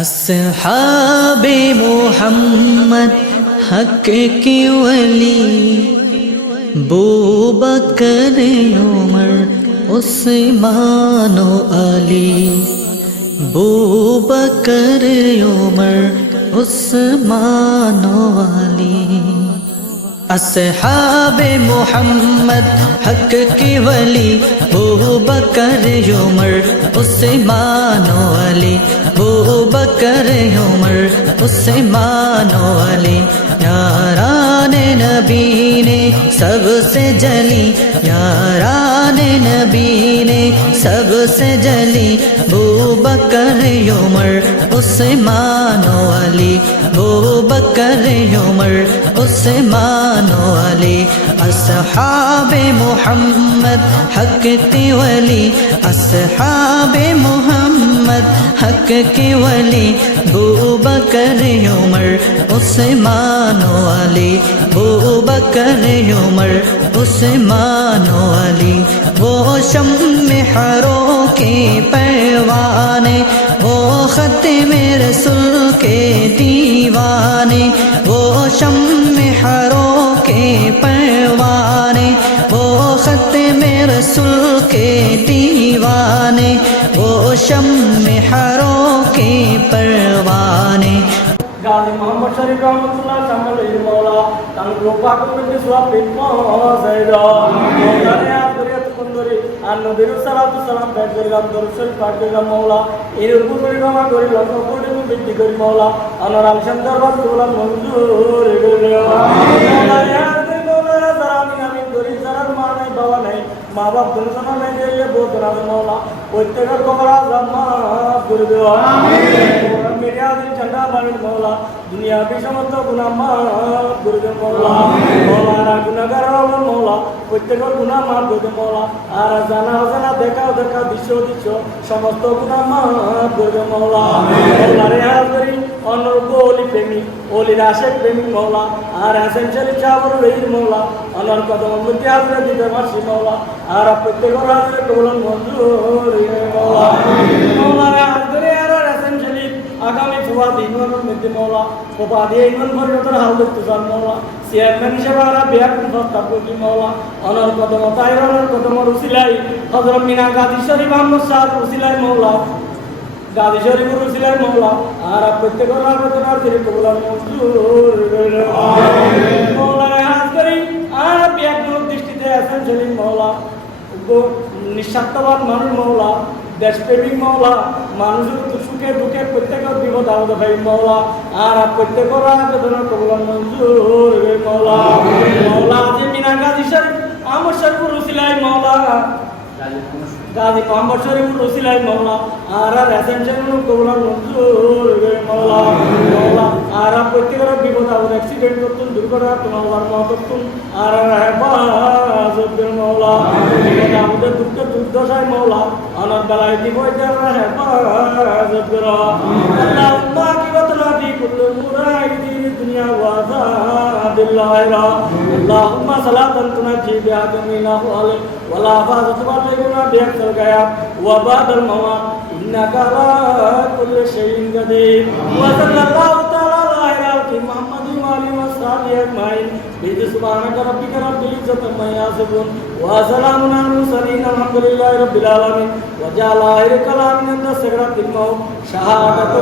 আসহাবে মোহাম্মদ হক কি ওলি বু বকর উমর উসমান ও আলী বু বকর উমর উসমান ও আলী আসহাবে মোহাম্মদ হক কি ওলি বু বকর উমর উসমান ও আলী बू बकर उमर उस्मान अली यारान नबी ने सबसे जली यारान नबी ने सबसे जली बू बकर उमर उस्मान अली बू बकर उमर उस्मान अली अस्हाबे मुहम्मद हक वली अस्हाबे मुहम्मद हक के वली बू बकर उमर उस्मान अली बू बकर उमर उस्मान अली वो शम्मे हरो के परवाने वो ख़त्मे रसूल के दीवाने वो शम्मे हरो के परवाने वो ख़त्मे रसूल के दीवाने वो शम्मे हरो के परवाने गाजी मोहम्मद शरीफ रहमतुल्लाह शामिल मौला तंगलो पाकुल के स्वाबित मौजूदा मौला ने आखिरत कुंदरी अन्नबी सल्लल्लाहु अलैहि वसल्लम बैठेगा दरसल पाकेगा मौला इर गुरुरी गमा गोरी लखो कोटी में बिट्टी गोरी मौला अनराम शंकर बसुला मंजूर गोरिया मौला यार दे मौला जरामी आमीन गोरी जरा माने बाबा नहीं माँ बाप दोनों समय में दे ये बहुत बड़ा मौला उत्तर को बड़ा जमा गुरुदेव आमीन मेरे आदिल चंदा बालिन मौला दुनिया भी समझ गुना माफ गुरुदेव मौला मौला रा गुनागार मौला उत्तर गुना माफ गुरुदेव मौला आरा जाना जाना देखा दिशो समस्त गुना माफ गुरुदेव मौला मौला रे हाजरी अनर्गो ओली प्रेमी ओली राशेक प्रेमी मौला आर हसन चली चावर वेर मौला अनर कदम मुद्दे हाजरे दिते मासी मौला आर प्रत्येक हाजरे कबूल मंजूर मौला मौला रे हाजरे आर हसन चली आगामी फुवा दिनों में मौला फुवा दिए इमन परिवर्तन हाल तुझार मौला চেয়ারম্যান হিসেবে আমরা বিয়াকুল প্রস্তাব করছি মৌলা অনর কদম তাইরনের কদম রুসিলাই হযরত মিনা গাজী শরীফ আহমদ শাহ রুসিলাই মৌলা গাজী শরীফ রুসিলাই মৌলা আর প্রত্যেকের আবেদনের দিকে কবুল মঞ্জুর আমিন মৌলা হাত করি আর বিয়াকুল দৃষ্টিতে আছেন শরীফ মৌলা নিঃস্বার্থবান মানুষ মৌলা দেশপ্রেমিক মৌলা মানুষের সুখে দুঃখে প্রত্যেকের বিপদ আপদ ভাই মৌলা আর প্রত্যেকের আবেদনের কবুল মঞ্জুর মৌলা মৌলা যে মিনা গাজী শরীফ আহমদ শরীফ রুসিলাই মৌলা গাজী মোহাম্মদ শরীফ রসিলাই মৌলা আর হাসান শরীফ কবুল মঞ্জুর মৌলা মৌলা আর প্রত্যেকের বিপদ আপদ অ্যাক্সিডেন্ট করতুন দুর্ঘটনা তোমার মহত্তুন আর হেফাজত মৌলা বিপদ আপদের দুঃখ দুর্দশায় মৌলা অনর বেলায় বিপদ হেফাজত করো আল্লাহুম্মা কিবাতনা ফি কুল্লি মুরাইদিন দুনিয়া ওয়া আযাবিল আখিরা আল্লাহুম্মা সালাতান তুনাজি বিহা জামিনা ওয়ালি ওয়ালা হাফাজত ওয়ালিগুনা বিহা गया वबाद الموت انك على كل شيء قدير وصلى الله تعالى على محمد وعلى اله وصحبه اجمعين سبحانك ربك رب العزه عما يصفون وسلام على المرسلين الحمد لله رب العالمين وجعل آخر كلامنا عند سكرات الموت شهادة